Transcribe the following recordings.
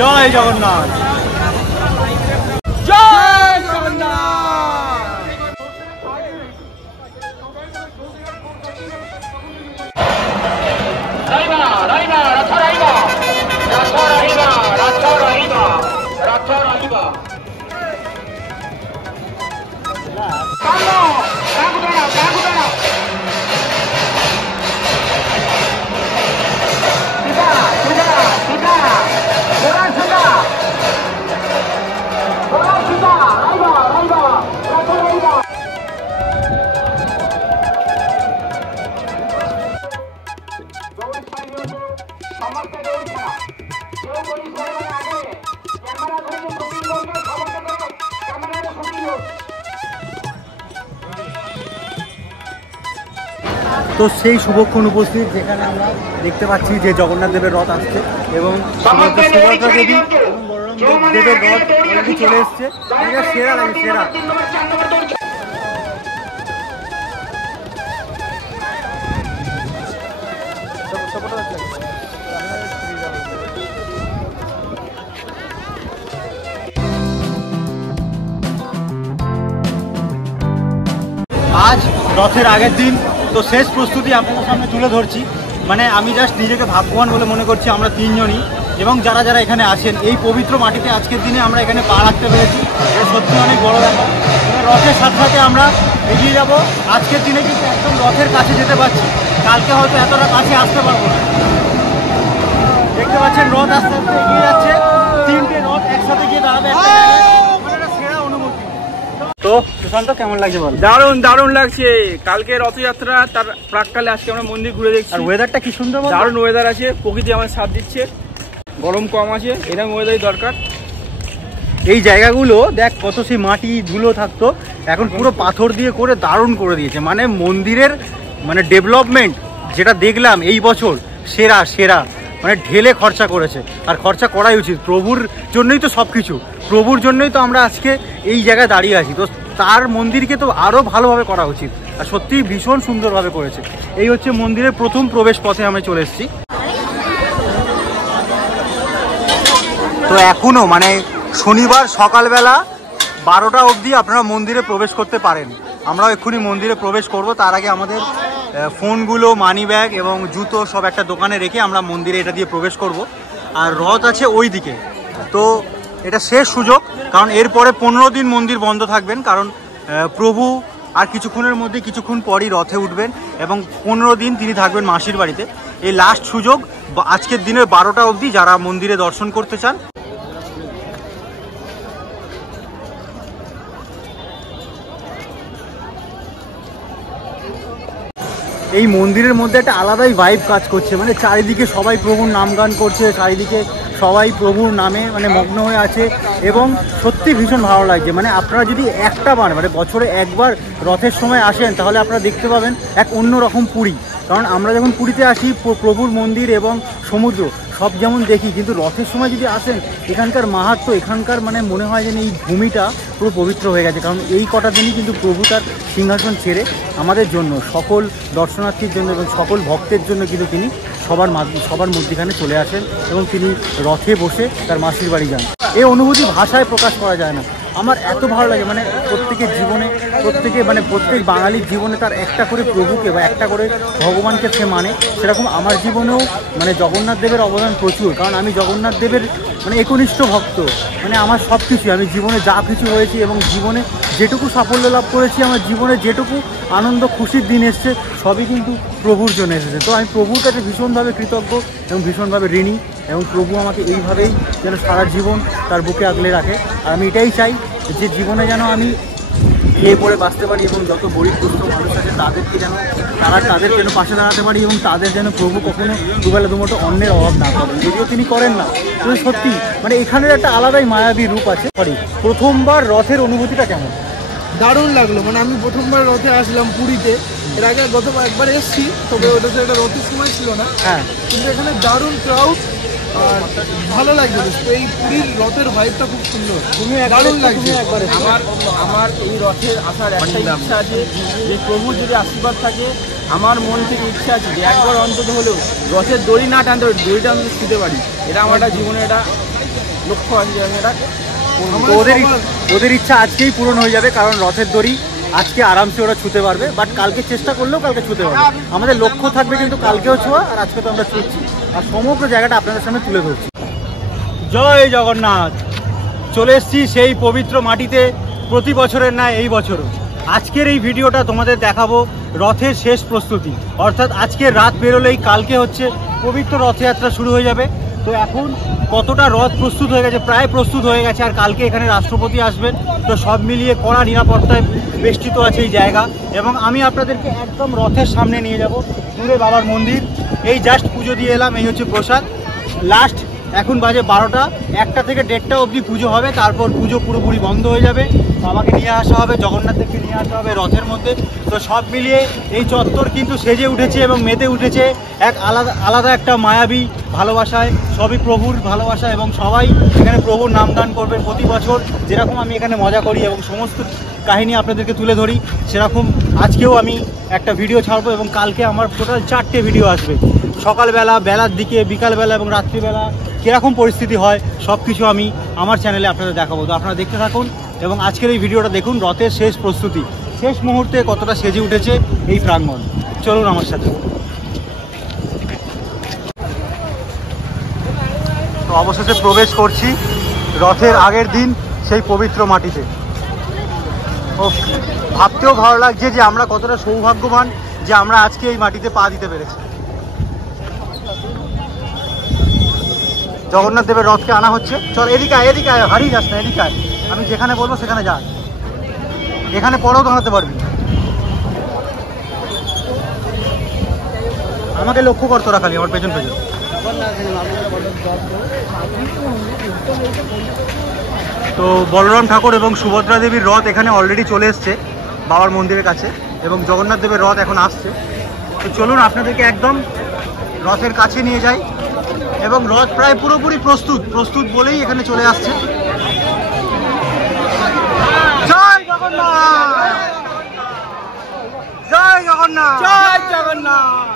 জয় জগন্নাথ। জয় জগন্নাথ। তো সেই শুভক্ষণ উপস্থিত, যেখানে আমরা দেখতে পাচ্ছি যে জগন্নাথ দেবের রথ আসছে এবং সুভদ্রা দেবী এবং বলরাম দেবের রথ অলরেডি চলে এসছে। সেরা লাগে, সেরা। আজ রথের আগের দিন, তো শেষ প্রস্তুতি আপনাদের সামনে তুলে ধরছি। মানে আমি জাস্ট নিজেকে ভাগ্যবান বলে মনে করছি আমরা তিনজনই, এবং যারা যারা এখানে আসেন এই পবিত্র মাটিতে আজকের দিনে আমরা এখানে পা রাখতে পেরেছি, এটা সত্যি অনেক বড় ব্যাপার। রথের সাথে সাথে আমরা এগিয়ে যাব। আজকের দিনে কিন্তু একদম রথের কাছে যেতে পারছি, কালকে হয়তো এতটা কাছে আসতে পারবো না। দেখতে পাচ্ছেন রথ আস্তে আস্তে এগিয়ে যাচ্ছে, তিনটে রথ একসাথে গিয়ে দাঁড়াবে একটা জায়গায়। একটা সেরা অনুভূতি। তো সুশান্ত, কেমন লাগছে বল? দারুণ দারুণ লাগছে। কালকে রথযাত্রা, তার প্রাককালে আজকে আমরা মন্দির ঘুরে দেখছি। আর ওয়েদারটা কি সুন্দর, দারুণ ওয়েদার আছে, প্রকৃতি আমার সাথ দিচ্ছে, গরম কম আছে, এরকম ওয়েদারই দরকার। এই জায়গাগুলো দেখ কত সেই মাটি ধুলো থাকতো, এখন পুরো পাথর দিয়ে করে দারুণ করে দিয়েছে। মানে মন্দিরের মানে ডেভেলপমেন্ট যেটা দেখলাম এই বছর সেরা সেরা, মানে ঢেলে খরচা করেছে। আর খরচা করাই উচিত, প্রভুর জন্যই তো সব কিছু, প্রভুর জন্যই তো আমরা আজকে এই জায়গায় দাঁড়িয়ে আছি। তো তার মন্দিরকে তো আরও ভালোভাবে করা উচিত, আর সত্যিই ভীষণ সুন্দরভাবে করেছে। এই হচ্ছে মন্দিরের প্রথম প্রবেশ পথে আমরা চলে এসেছি। তো এখনও মানে শনিবার সকালবেলা 12টা অবধি আপনারা মন্দিরে প্রবেশ করতে পারেন। আমরাও এক্ষুনি মন্দিরে প্রবেশ করব। তার আগে আমাদের ফোনগুলো, মানি ব্যাগ এবং জুতো সব একটা দোকানে রেখে আমরা মন্দিরে এটা দিয়ে প্রবেশ করব। আর রথ আছে ওই দিকে। তো এটা শেষ সুযোগ, কারণ এরপরে 15 দিন মন্দির বন্ধ থাকবেন, কারণ প্রভু আর কিছুক্ষণের মধ্যে কিছুক্ষণ পরই রথে উঠবেন এবং 15 দিন তিনি থাকবেন মাসির বাড়িতে। এই লাস্ট সুযোগ আজকের দিনের 12টা অবধি, যারা মন্দিরে দর্শন করতে চান। এই মন্দিরের মধ্যে একটা আলাদাই ভাইব কাজ করছে, মানে চারিদিকে সবাই প্রভুর নাম গান করছে, চারিদিকে সবাই প্রভুর নামে মানে মগ্ন হয়ে আছে এবং সত্যি ভীষণ ভালো লাগছে। মানে আপনারা যদি একটা বার মানে বছরে একবার রথের সময় আসেন, তাহলে আপনারা দেখতে পাবেন এক অন্য রকম পুরী। কারণ আমরা যখন পুরীতে আসি প্রভুর মন্দির এবং সমুদ্র সব যেমন দেখি, কিন্তু রথের সময় যদি আসেন এখানকার মাহাত্ম্য, এখানকার মানে মনে হয় যেন এই ভূমিটা পুরো পবিত্র হয়ে গেছে। কারণ এই কটা দিনই কিন্তু প্রভু তার সিংহাসন ছেড়ে আমাদের জন্য, সকল দর্শনার্থীর জন্য এবং সকল ভক্তের জন্য কিন্তু তিনি সবার মধ্যখানে চলে আসেন এবং তিনি রথে বসে তার মাসির বাড়ি যান। এই অনুভূতি ভাষায় প্রকাশ করা যায় না। আমার এত ভালো লাগে, মানে প্রত্যেকের জীবনে প্রত্যেক বাঙালির জীবনে তার একটা করে প্রভুকে বা একটা করে ভগবানকে সে মানে, সেরকম আমার জীবনেও মানে জগন্নাথ দেবের অবদান প্রচুর। কারণ আমি জগন্নাথ দেবের মানে একনিষ্ঠ ভক্ত। মানে আমার সব কিছু, আমি জীবনে যা কিছু হয়েছি এবং জীবনে যেটুকু সাফল্য লাভ করেছি, আমার জীবনে যেটুকু আনন্দ খুশির দিন এসছে, সবই কিন্তু প্রভুর জন্য এসেছে। তো আমি প্রভুর কাছে ভীষণভাবে কৃতজ্ঞ এবং ভীষণভাবে ঋণী, এবং প্রভু আমাকে এইভাবেই যেন সারা জীবন তার বুকে আগলে রাখে। আর আমি এটাই চাই যে জীবনে যেন আমি খেয়ে পড়ে বাঁচতে পারি এবং যত গরিব দুস্থ মানুষ আছে তাদেরকে যেন তাদের যেন পাশে দাঁড়াতে পারি এবং তাদের যেন প্রভু কখনো দুবেলা দুমুঠো অন্যের অভাব না করেন, যদিও তিনি করেন না। কিন্তু সত্যি মানে এখানের একটা আলাদাই মায়াবী রূপ আছে। প্রথমবার রথের অনুভূতিটা কেমন? দারুণ লাগলো। মানে আমি প্রথমবার রথে আসলাম পুরীতে, এর আগে একবার এসেছি, তবে ওটা তো একটা রথের সময় ছিল না। হ্যাঁ, কিন্তু এখানে দারুণ ক্রাউড আর ভালো লাগছে। এই পুরীর রথের ভাইবটা খুব সুন্দর, দারুণ লাগছে। আমার এই রথের আসার একটা ইচ্ছা আছে যে প্রভু যদি আশীর্বাদ থাকে, আমার মন থেকে ইচ্ছা আছে যে একবার অন্তত হলেও রথের দড়ি না টানতে, দড়িটা আমি ছুঁতে পারি। এটা আমার একটা জীবনে একটা লক্ষ্য আছে আমি এটা তো ওদের ইচ্ছা আজকেই পূরণ হয়ে যাবে, কারণ রথের দড়ি আজকে আরামসে ওরা ছুতে পারবে, বাট কালকে চেষ্টা করলেও কালকে ছুতে পারবে। আমাদের লক্ষ্য থাকবে কিন্তু কালকেও ছোঁয়া, আর আজকে তো আমরা ছুটছি আর সমগ্র জায়গাটা আপনাদের সামনে তুলে ধরছি। জয় জগন্নাথ। চলে এসেছি সেই পবিত্র মাটিতে, প্রতি বছরের ন্যায় এই বছরও। আজকের এই ভিডিওটা তোমাদের দেখাবো রথের শেষ প্রস্তুতি, অর্থাৎ আজকে রাত বেরোলেই কালকে হচ্ছে পবিত্র রথযাত্রা শুরু হয়ে যাবে। তো এখন কতটা রথ প্রস্তুত হয়ে গেছে, প্রায় প্রস্তুত হয়ে গেছে, আর কালকে এখানে রাষ্ট্রপতি আসবেন। তো সব মিলিয়ে কড়া নিরাপত্তায় বেষ্টিত আছে এই জায়গা, এবং আমি আপনাদেরকে একদম রথের সামনে নিয়ে যাব। দূরে বাবার মন্দির, এই জাস্ট পুজো দিয়ে এলাম, এই হচ্ছে প্রসাদ। লাস্ট এখন বাজে 12টা, 1টা থেকে 1:30 অবধি পুজো হবে, তারপর পুজো পুরোপুরি বন্ধ হয়ে যাবে। বাবাকে নিয়ে আসা হবে, জগন্নাথদেরকে নিয়ে আসা হবে রথের মধ্যে। তো সব মিলিয়ে এই চত্বর কিন্তু সেজে উঠেছে এবং মেতে উঠেছে এক আলাদা একটা মায়াবী ভালোবাসায়। সবই প্রভুর ভালোবাসা, এবং সবাই এখানে প্রভুর নামগান করবে প্রতি বছর। যেরকম আমি এখানে মজা করি এবং সমস্ত কাহিনী আপনাদেরকে তুলে ধরি, সেরকম আজকেও আমি একটা ভিডিও ছাড়বো, এবং কালকে আমার টোটাল 4টে ভিডিও আসবে। সকালবেলা, বেলার দিকে, বিকালবেলা এবং রাত্রিবেলা কীরকম পরিস্থিতি হয় সব কিছু আমি আমার চ্যানেলে আপনাদের দেখাবো। তো আপনারা দেখতে থাকুন এবং আজকের এই ভিডিওটা দেখুন, রথের শেষ প্রস্তুতি, শেষ মুহূর্তে কতটা সেজে উঠেছে এই প্রাঙ্গণ। চলুন আমার সাথে। তো অবশেষে প্রবেশ করছি রথের আগের দিন সেই পবিত্র মাটিতে। ও ভাবতেও ভালো লাগছে যে আমরা কতটা সৌভাগ্যবান যে আমরা আজকে এই মাটিতে পা দিতে পেরেছি। জগন্নাথ দেবের রথকে আনা হচ্ছে। চল এদিকে আয়, হারিয়ে যাস না, এদিকে আয়। আমি যেখানে বলবো সেখানে যা, এখানে পরেও দাঁড়াতে পারবি। আমাকে লক্ষ্য কর তোরা খালি, আমার পেছন। তো বলরাম ঠাকুর এবং সুভদ্রা দেবীর রথ এখানে অলরেডি চলে এসছে বাবার মন্দিরের কাছে, এবং জগন্নাথ দেবের রথ এখন আসছে। তো চলুন আপনাদেরকে একদম রথের কাছে নিয়ে যাই, এবং রথ প্রায় পুরোপুরি প্রস্তুত বলেই এখানে চলে আসছে। জয় জগন্নাথ, জয় জগন্নাথ, জয় জগন্নাথ।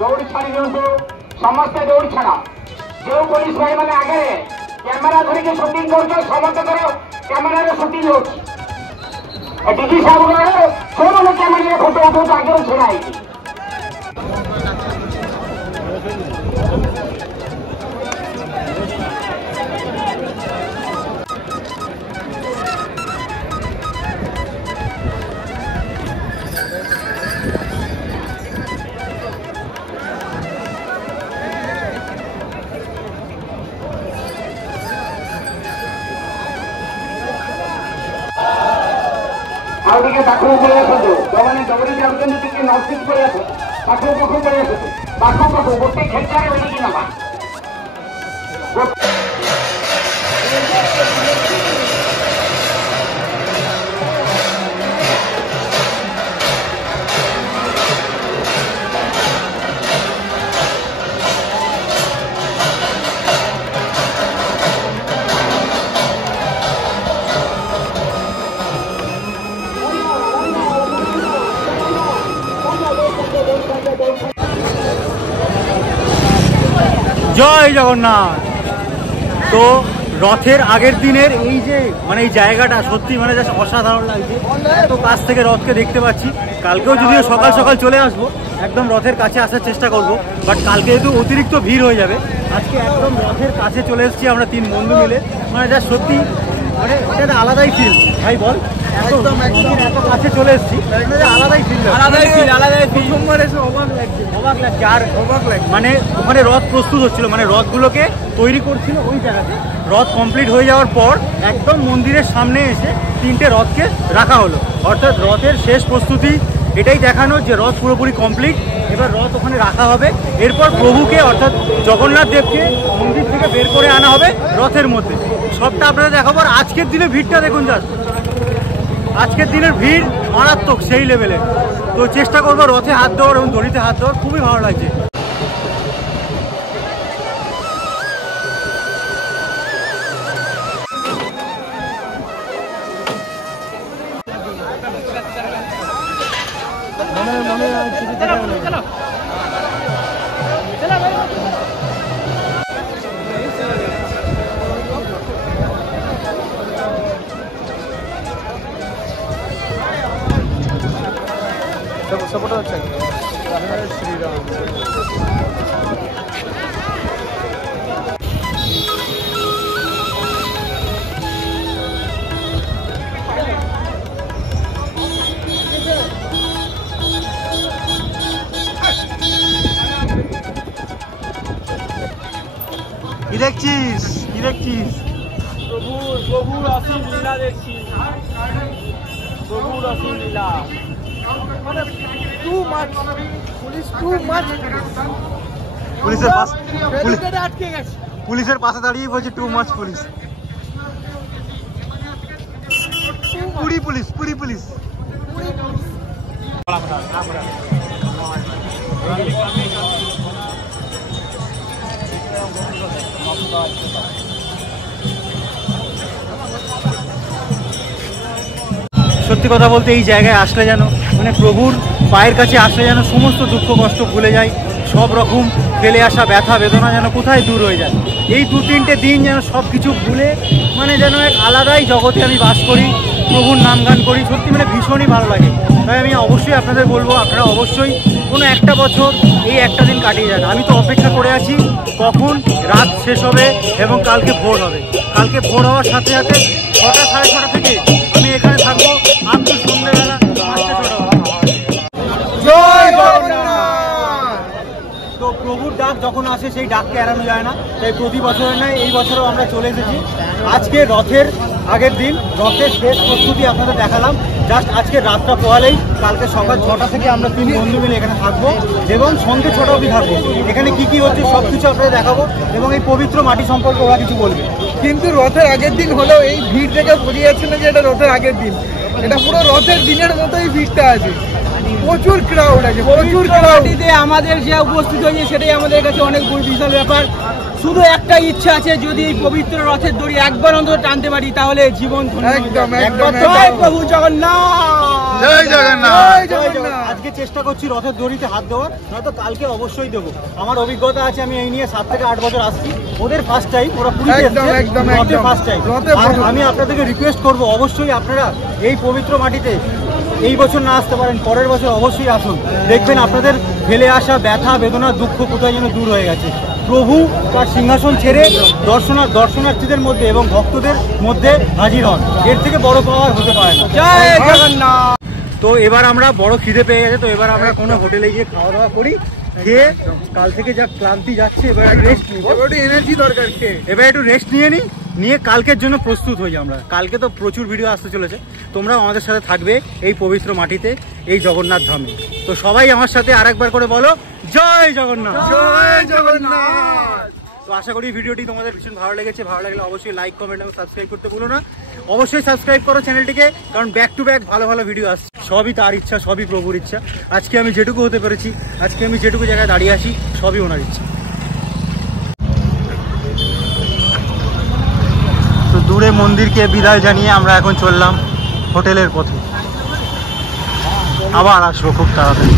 ଦୌଡ଼ି ଛାଡ଼ି ଦିଅନ୍ତୁ, ସମସ୍ତେ ଦୌଡ଼ି ଛାଡ଼। ଯେଉଁ ପୋଲିସ ଭାଇମାନେ ଆଗରେ କ୍ୟାମେରା ଧରିକି ସୁଟିଂ କରୁଛ, ସମସ୍ତଙ୍କର କ୍ୟାମେରାରେ ସୁଟିଂ ହେଉଛି। ଡିଜି ସାହେବଙ୍କର ସେମାନେ କ୍ୟାମେରାରେ ଫଟୋ ଉଠଉଛି ଆଗରେ ଛିଡ଼ା ହେଇକି। ଆଉ ଟିକେ ପାଖକୁ ପଳେଇ ଆସନ୍ତୁ, ଯୋଉମାନେ ଦୌଡ଼ି ଯାଉଛନ୍ତି ଟିକେ ନଜଦିକ ପଳେଇ ଆସନ୍ତୁ, ପାଖକୁ ପଳେଇ ଆସନ୍ତୁ, ପାଖକୁ ଗୋଟେ ଖେଚାରେ ବେରିକି ନେବା। জয় জগন্নাথ। তো রথের আগের দিনের এই যে মানে এই জায়গাটা সত্যি মানে জাস্ট অসাধারণ লাগছে। এত কাছ থেকে রথকে দেখতে পাচ্ছি। কালকেও যদিও সকাল সকাল চলে আসবো, একদম রথের কাছে আসার চেষ্টা করব, বাট কালকে যেহেতু অতিরিক্ত ভিড় হয়ে যাবে, আজকে একদম রথের কাছে চলে এসেছি আমরা 3 বন্ধু মিলে। মানে জাস্ট সত্যি মানে এটা একটা আলাদাই ফিল। ভাই বল, একদম একদম এত কাছে চলে এসেছি, আলাদাই ফিল, প্রথমবার এসে অবাক লাগছে আর অবাক লাগছে। মানে ওখানে রথ প্রস্তুত হচ্ছিল, মানে রথগুলোকে তৈরি করছিল ওই জায়গাতে। রথ কমপ্লিট হয়ে যাওয়ার পর একদম মন্দিরের সামনে এসে 3টে রথকে রাখা হলো, অর্থাৎ রথের শেষ প্রস্তুতি এটাই দেখানো যে রথ পুরোপুরি কমপ্লিট। এবার রথ ওখানে রাখা হবে, এরপর প্রভুকে অর্থাৎ জগন্নাথ দেবকে মন্দির থেকে বের করে আনা হবে রথের মধ্যে। সবটা আপনারা দেখাবো। আর আজকের দিনে ভিড়টা দেখুন, জাস্ট আজকের দিনের ভিড় মারাত্মক, সেই লেভেলের। তো চেষ্টা করবো রথে হাত দেওয়ার এবং দড়িতে হাত দেওয়ার, খুবই ভালো লাগছে। सपोर्ट अच्छा श्री राम। কি দেখছিস, কি দেখছিস? প্রভুর অসীম লীলা দেখছি, প্রভুর অসীম লীলা। Too much police, too much পুলিশের পাশে, ব্যারিকেডে আটকে গেছে। পুলিশের পাশে দাঁড়িয়ে বলছে too much police. Puri police, Puri police. সত্যি কথা বলতে এই জায়গায় আসলে যেন মানে প্রভুর পায়ের কাছে আসলে যেন সমস্ত দুঃখ কষ্ট ভুলে যায়, সব রকম ফেলে আসা ব্যথা বেদনা যেন কোথায় দূর হয়ে যায়। এই 2-3টে দিন যেন সব কিছু ভুলে মানে যেন এক আলাদাই জগতে আমি বাস করি, প্রভুর নাম গান করি। সত্যি মানে ভীষণই ভালো লাগে। তাই আমি অবশ্যই আপনাদের বলবো, আপনারা অবশ্যই কোনো একটা বছর এই একটা দিন কাটিয়ে যান। আমি তো অপেক্ষা করে আছি কখন রাত শেষ হবে এবং কালকে ভোর হবে। কালকে ভোর হওয়ার সাথে সাথে 6টা 6:30 থেকে আমি এখানে থাকবো আপ টু সন্ধ্যেবেলা 5টা 6টা। জয় জগন্নাথ। তো প্রভুর ডাক যখন আসে সেই ডাককে এড়ানো যায় না, তাই প্রতি বছরের নয় এই বছরও আমরা চলে এসেছি। আজকে রথের আগের দিন, রথের শেষ প্রস্তুতি আপনাদের দেখালাম। জাস্ট আজকে রাতটা পোহালেই কালকে সকাল 6টা থেকে আমরা 3 বন্ধু মিলে এখানে থাকবো এবং সন্ধ্যে 6টা অবধি থাকবো। এখানে কি কি হচ্ছে সব কিছু আপনাদের দেখাবো এবং এই পবিত্র মাটি সম্পর্কে ওরা কিছু বলবে। কিন্তু রথের আগের দিন হলেও এই ভিড় থেকে বোঝা যাচ্ছে না যে এটা রথের আগের দিন। এটা পুরো রথের দিনের মতোই ভিড়টা আছে, প্রচুর ক্রাউড আছে, প্রচুর ক্রাউড। আমাদের যে উপস্থিত হয়েছে সেটাই আমাদের কাছে অনেক বিশাল ব্যাপার। শুধু একটা ইচ্ছা আছে, যদি এই পবিত্র রথের দড়ি একবার অন্তত টানতে পারি তাহলে জীবন একদম একবার জয় প্রভু জগন্নাথ, জয় জগন্নাথ, জয় জগন্নাথ। আজকে চেষ্টা করছি রথের দড়িতে হাত দেওয়ার, নয়তো কালকে অবশ্যই দেবো। আমার অভিজ্ঞতা আছে, আমি এই নিয়ে 7 থেকে 8 বছর আসছি। ওদের ফার্স্ট টাইম, ওরা পুরীতে এসেছে, ফার্স্ট টাইম। আমি আপনাদেরকে রিকোয়েস্ট করবো অবশ্যই আপনারা এই পবিত্র মাটিতে এই বছর না আসতে পারেন, পরের বছর অবশ্যই আসুন। দেখবেন আপনাদের ফেলে আসা ব্যথা বেদনা দুঃখ কোথায় যেন দূর হয়ে গেছে। প্রভু তার সিংহাসন ছেড়ে দর্শনার্থীদের মধ্যে এবং ভক্তদের মধ্যে হাজির হন। এর থেকে বড় পাওয়ার হতে পারে না। জয় জগন্নাথ। তো এবার আমরা বড় খিদে পেয়ে গেছে, তো এবার আমরা কোনো হোটেলে গিয়ে খাওয়া দাওয়া করি। খেয়ে কাল থেকে যা ক্লান্তি যাচ্ছে, এবার একটু রেস্ট নিই, এনার্জি দরকার। এবার একটু রেস্ট নিয়ে কালকের জন্য প্রস্তুত হই আমরা। কালকে তো প্রচুর ভিডিও আসতে চলেছে, তোমরাও আমাদের সাথে থাকবে এই পবিত্র মাটিতে, এই জগন্নাথ ধামে। তো সবাই আমার সাথে আরেকবার করে বলো জয় জগন্নাথ, জয় জগন্নাথ। তো আশা করি ভিডিওটি তোমাদের ভীষণ ভালো লেগেছে। ভালো লাগলে অবশ্যই লাইক কমেন্ট এবং সাবস্ক্রাইব করতে ভুলো না। অবশ্যই সাবস্ক্রাইব করো চ্যানেলটিকে, কারণ ব্যাক টু ব্যাক ভালো ভালো ভিডিও আসছে। সবই তার ইচ্ছা, সবই প্রভুর ইচ্ছা। আজকে আমি যেটুকু হতে পেরেছি, আজকে আমি যেটুকু জায়গায় দাঁড়িয়ে আছি, সবই ওনার ইচ্ছা। তো দূরে মন্দিরকে বিদায় জানিয়ে আমরা এখন চললাম হোটেলের পথে। আবার আসবো খুব তাড়াতাড়ি।